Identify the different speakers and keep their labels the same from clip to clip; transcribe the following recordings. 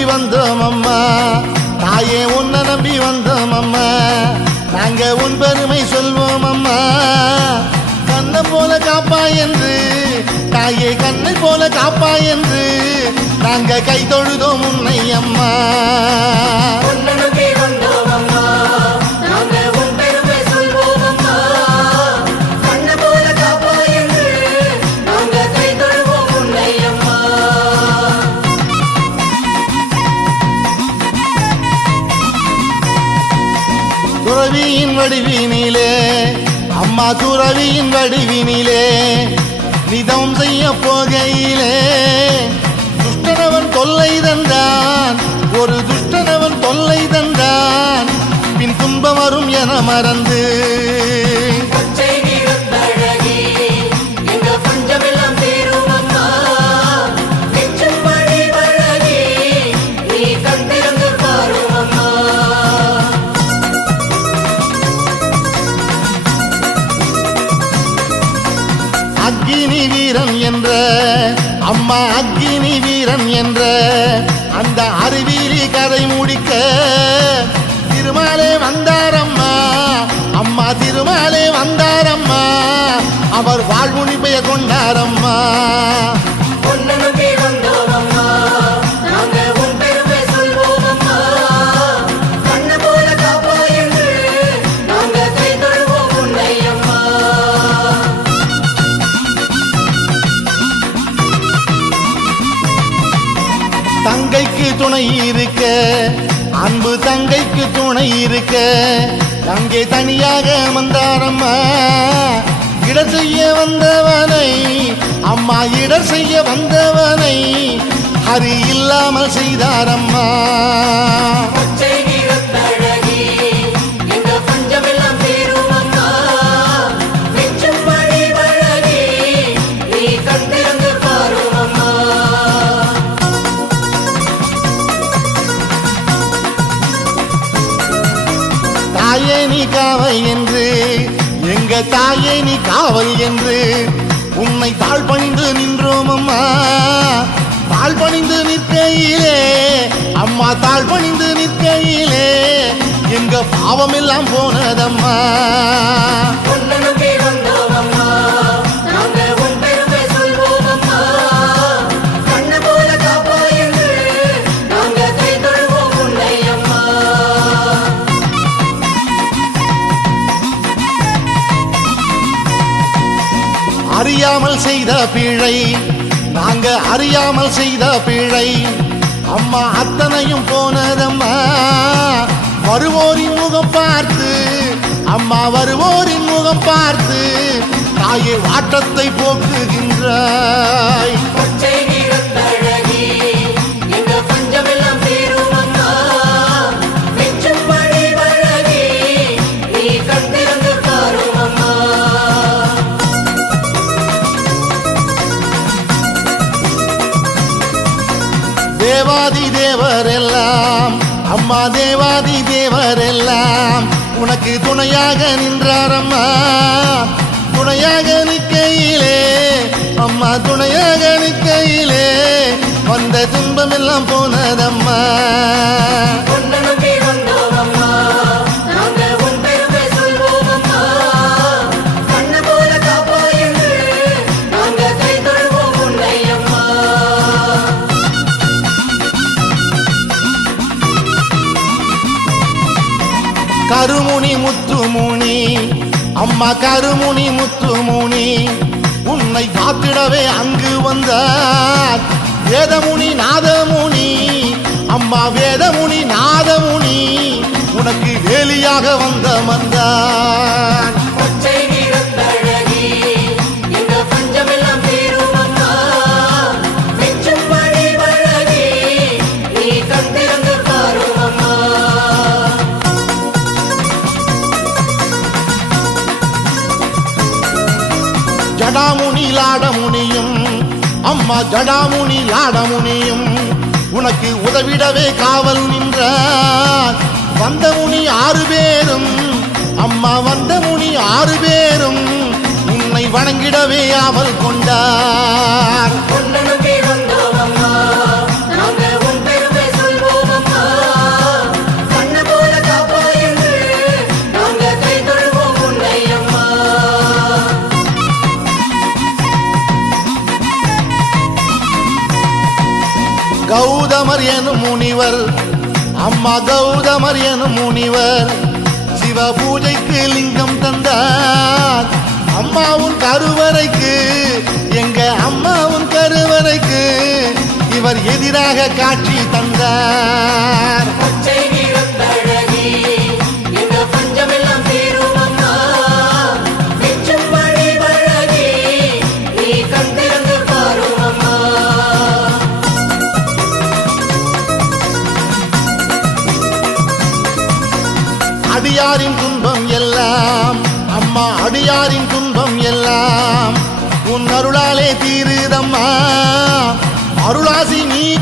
Speaker 1: நம்பி வந்தோம் அம்மா. தாயே உன்னை நம்பி வந்தோம் அம்மா. நாங்க உன் பெருமை சொல்வோம் அம்மா. கண்ணை போல காப்பா என்று தாயே கண்ணை போல காப்பா என்று நாங்க கை தொழுதோம் உன்னை அம்மா. வடிவினிலே அம்மா துறவியின் வடிவினிலே நிதம் செய்ய போகையிலே. துஷ்டனவன் தொல்லை தந்தான் ஒரு துஷ்டனவன் தொல்லை தந்தான். பின் துன்பம் வரும் என மறந்து தங்கைக்கு துணை இருக்க அன்பு தங்கைக்கு துணை இருக்க தங்கை தனியாக வந்தாரம்மா இட செய்ய வந்தவனை அம்மா இட செய்ய வந்தவனை ஹரி இல்லாமல் செய்தாரம்மா. தாயே நீ காவல் என்று எங்க தாயே நீ காவல் என்று உன்னை தாழ் பணிந்து நின்றோம் அம்மா. தாழ் பணிந்து நிற்கையிலே அம்மா தாழ் பணிந்து நிற்கையிலே எங்க பாவமெல்லாம் போனதம்மா. அறியாமல் செய்த பிழை. நாங்க அறியாமல் செய்த பிழை. அம்மா அத்தனையும் போனதம்மா. வருவோரின் முகம் பார்த்து அம்மா வருவோரின் முகம் பார்த்து தாயே வாட்டத்தை போக்குகின்றாய்.
Speaker 2: அம்மா
Speaker 1: தேவாதி தேவரெல்லாம் உனக்கு துணையாக நின்றாரம்மா. துணையாக நிற்கையிலே அம்மா துணையாக நிற்கையிலே வந்த துன்பமெல்லாம் போனதம்மா. கருமுனி முத்துமுனி அம்மா கருமுனி முத்துமுனி உன்னை காத்திடவே அங்கு வந்தார். வேதமுனி நாதமுனி அம்மா வேதமுனி நாதமுனி உனக்கு வேலியாக வந்த
Speaker 2: மந்தார்
Speaker 1: ஜடாமுனி லாடமுனியும் உனக்கு உதவிடவே காவல் நின்றார். வந்த முனி ஆறு பேரும் அம்மா வந்த முனி ஆறு பேரும் உன்னை வணங்கிடவே அவள் கொண்டார். கௌதமர் எனும் முனிவர். அம்மா கௌதமர் எனும் முனிவர். சிவ பூஜைக்கு லிங்கம் தந்தார். அம்மாவும் கருவறைக்கு எங்க அம்மாவும் கருவறைக்கு இவர் எதிராக காட்சி தந்தார்.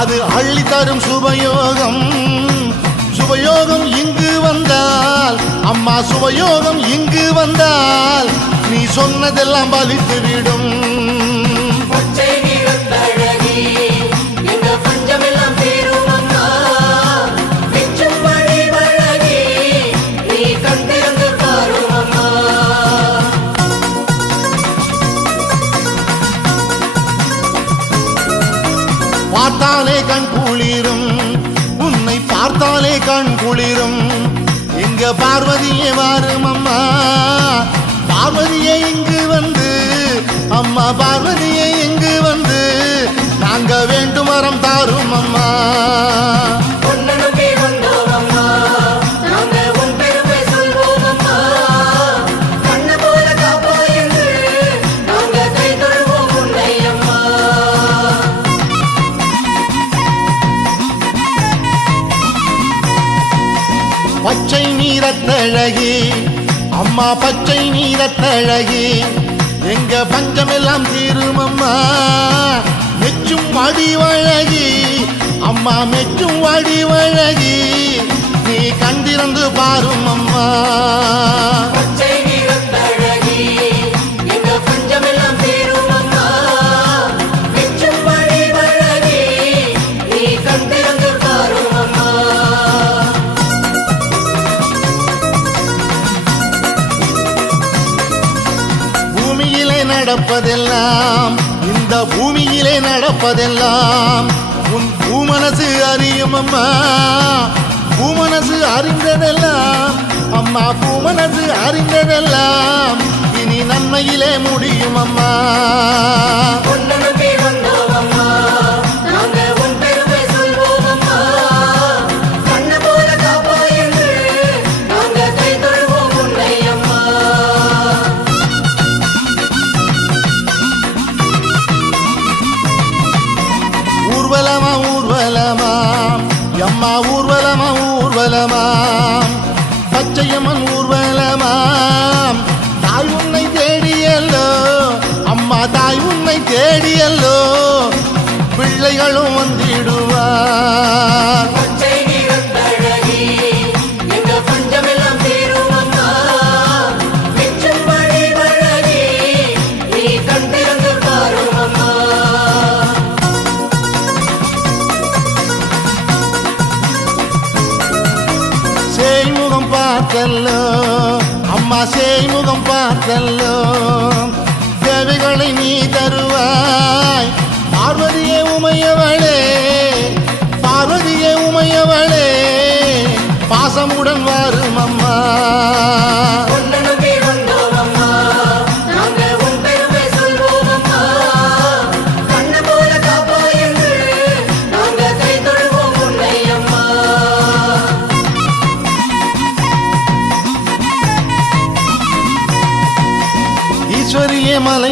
Speaker 1: அது அள்ளி தரும் சுபயோகம். சுபயோகம் இங்கு வந்தால் அம்மா சுபயோகம் இங்கு வந்தால் நீ சொன்னதெல்லாம் பலித்து குளிரும். எங்க பார்வதியே வாரும் அம்மா. பார்வதியே இங்கு வந்து. அம்மா பார்வதியே இங்கு வந்து. நாங்க வேண்டும் வரம் தாரும் அம்மா. பச்சை நீரத்தழகி எங்க பஞ்சமெல்லாம் தீரும் அம்மா மெச்சும் வடிவழகி அம்மா மெச்சும் வடிவழகி நீ கண்டிருந்து பாரும் அம்மா நடப்பதெல்லாம் உன் பூமனசு அறியும் அம்மா. பூமனசு அறிந்ததெல்லாம் அம்மா பூமனசு அறிந்ததெல்லாம் இனி நன்மையிலே முடியும் அம்மா. சேய்முகம் பார்த்தல்லோ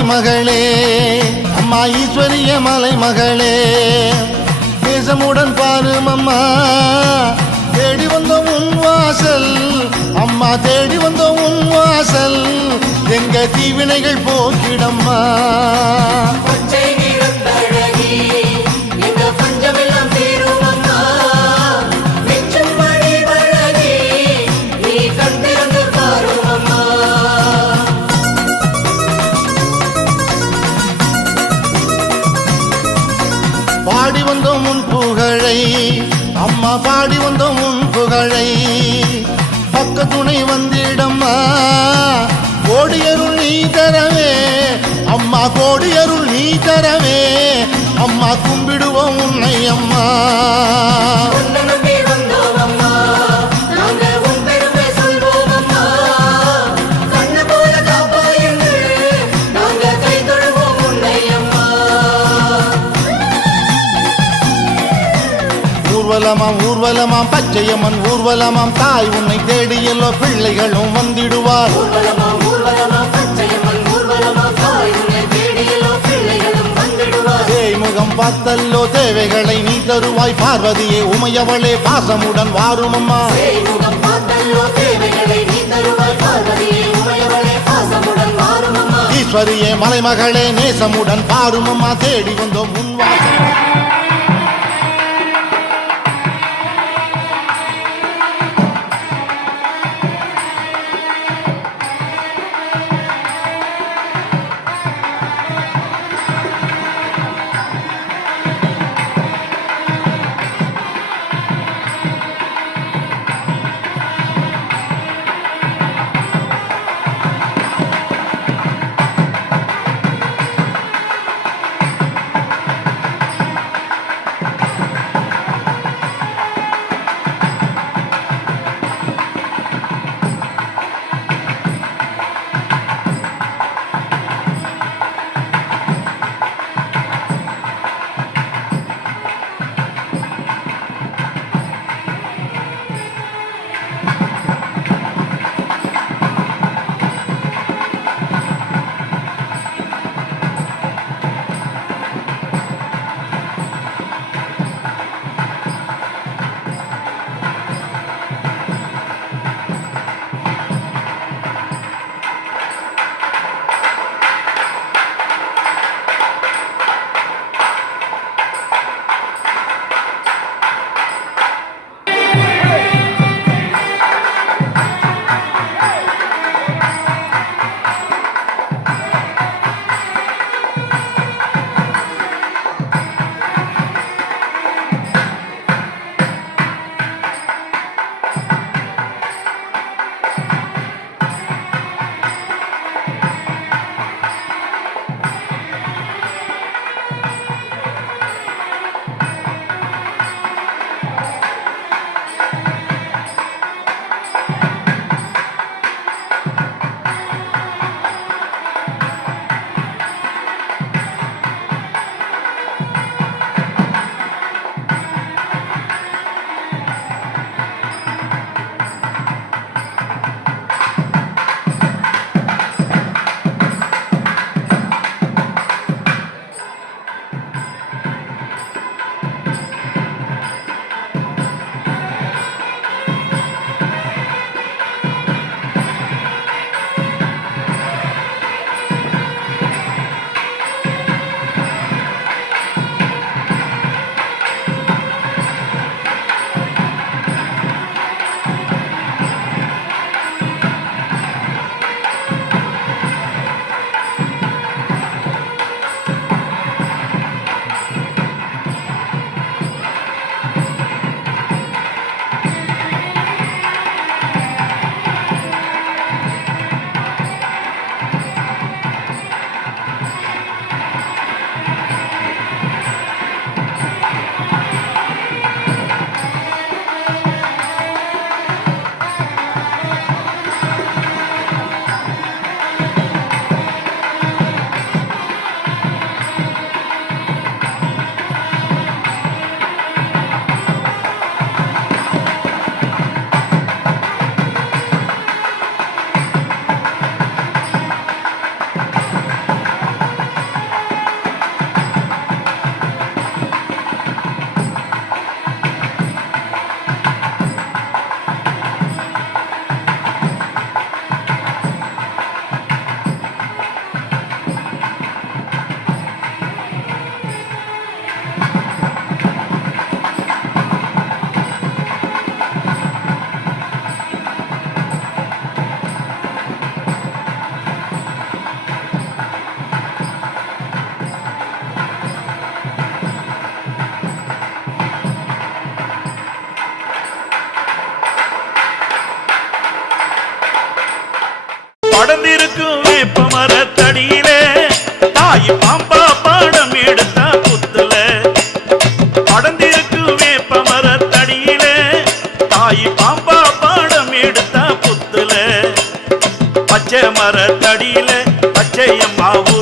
Speaker 1: மகளே அம்மா ஈஸ்வரிய மலை மகளே. தேசமுடன் பாரும் அம்மா தேடி வந்த உன் வாசல். அம்மா தேடி வந்த உன் வாசல் எங்க தீவினைகள் போக்கிடம்மா. அம்மா கோடியருள் நீ தரவே. அம்மா கும்பிடுவோம் உன்னை அம்மா. ஊர்வலமாம் ஊர்வலமாம் பச்சையம்மன் ஊர்வலமாம். தாய் உன்னை தேடி எல்லோ பிள்ளைகளும் வந்திடுவார்.
Speaker 2: ஊர்வலமா ஊர்வலமா பச்சையம்மன் ஊர்வலமா தாய்
Speaker 1: முகம் பார்த்தல்லோ தேவைகளை நீ தருவாய். பார்வதியே உமையவளே பாசமுடன் வாரும் அம்மா ஈஸ்வரியே மலைமகளே நேசமுடன் பாரும் அம்மா தேடி வந்தோம் உன்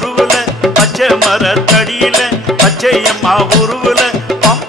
Speaker 3: உருவுல பச்சை மரத்தடியில பச்சையம்மா உருவுல பம்ப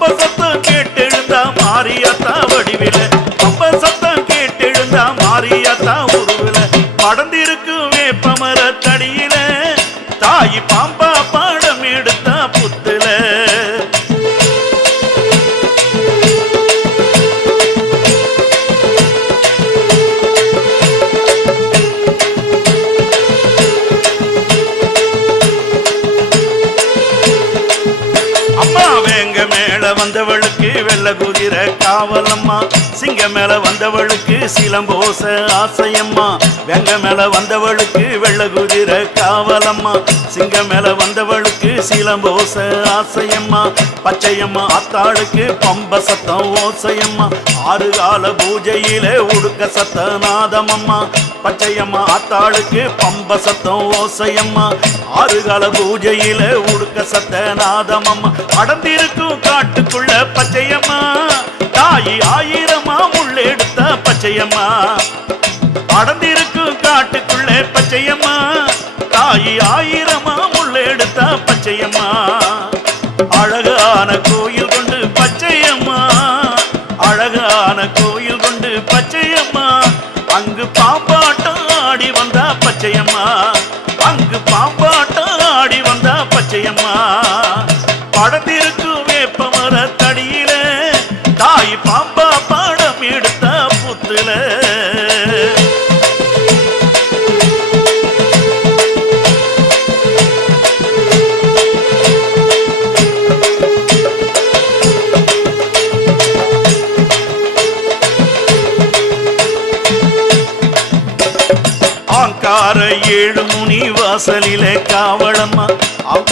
Speaker 3: சிங்க மேல வந்தவளுக்கு சிலம்போச ஆசையம்மா. வெங்க மேல வந்தவளுக்கு வெள்ள குதிரை காவலம்மா. சிங்க மேல வந்தவளுக்கு சிலம்போச ஆசையம்மா. பச்சையம்மா அத்தாளுக்கு பம்ப சத்தம் ஓசையம்மா. ஆறு கால பூஜையில உடுக்க சத்த நாதமம்மா பச்சையம்மா அத்தாளுக்கு பம்ப சத்தம் ஓசையம்மா. ஆறு கால பூஜையில உடுக்க சத்த நாதமம்மா அடர்ந்திருக்கும் காட்டுக்குள்ள பச்சையம்மா. தாயி ஆயிரமா முள்ளெடுத்த பச்சையம்மா. அடர்ந்திருக்கும் காட்டுக்குள்ளே பச்சையம்மா. தாயி ஆயிரமா முள்ளெடுத்த பச்சையம்மா. அழகான கோயில் கொண்டு பச்சையம்மா. அழகான கோயில் கொண்டு பச்சையம்மா. ஏழு முனி வாசலிலே காவலம்மா.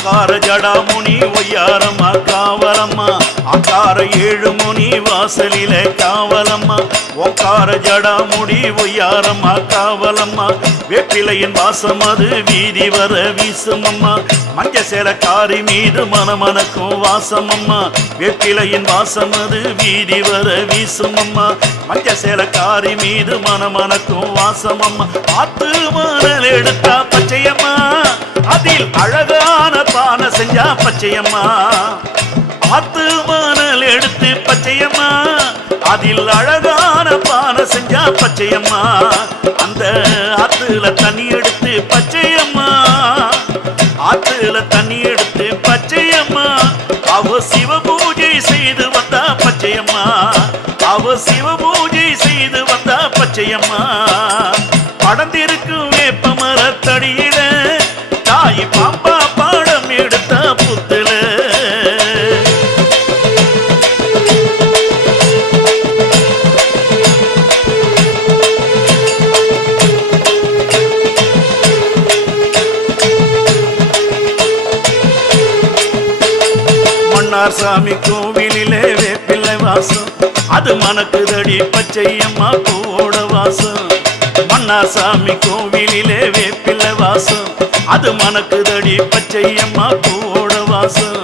Speaker 3: ஆங்கார ஜடாமுனி ஒய்யாரம்மா காவலம்மா. ஆங்கார ஏழு முனி வாசலில காவலம்மா. ஓங்கார ஜடாமுடி ஒய்யாரம்மா காவலம்மா. வேப்பிலையின் வாசம் அது வீதி வர வீசுமம்மா. மஞ்ச சேலக்காரி மீது மனமனக்கும் வாசமம்மா. வேப்பிலையின் வாசம் அது வீதி வர வீசுமம்மா. மஞ்ச சேலக்காரி மீது மனமனக்கும் வாசமம்மா. ஆத்து மணல் எடுத்தா பச்சையம்மா. அதில் அழகு பானை செஞ்சா பச்சையம்மா. ஆத்து மணல் எடுத்து பச்சையம்மா. அதில் அழகான பானை செஞ்சா பச்சையம்மா. அந்த ஆத்துல தண்ணி எடுத்து பச்சையம்மா. ஆத்துல தண்ணி எடுத்து பச்சையம்மா. அவ சிவ பூஜை செய்து வந்தா பச்சையம்மா. அவ சிவ பூஜை செய்து வந்தா பச்சையம்மா. படந்திருக்கும் வந்தார் சாமி கோவிலிலே வேப்பிள்ளை வாசம். அது மணக்குதடி பச்சையம்மா பூவோட வாசம். மன்னார் சாமி கோவிலிலே வேப்பிள்ளை வாசம். அது மணக்குதடி பச்சையம்மா பூவோட வாசம்.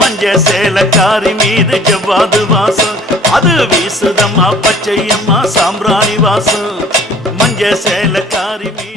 Speaker 3: மஞ்ச சேலக்காரி மீது ஜவ்வாது வாசம். அது வீசுதம்மா பச்சை அம்மா சாம்பிராணி வாசம். மஞ்ச சேலக்காரி மீது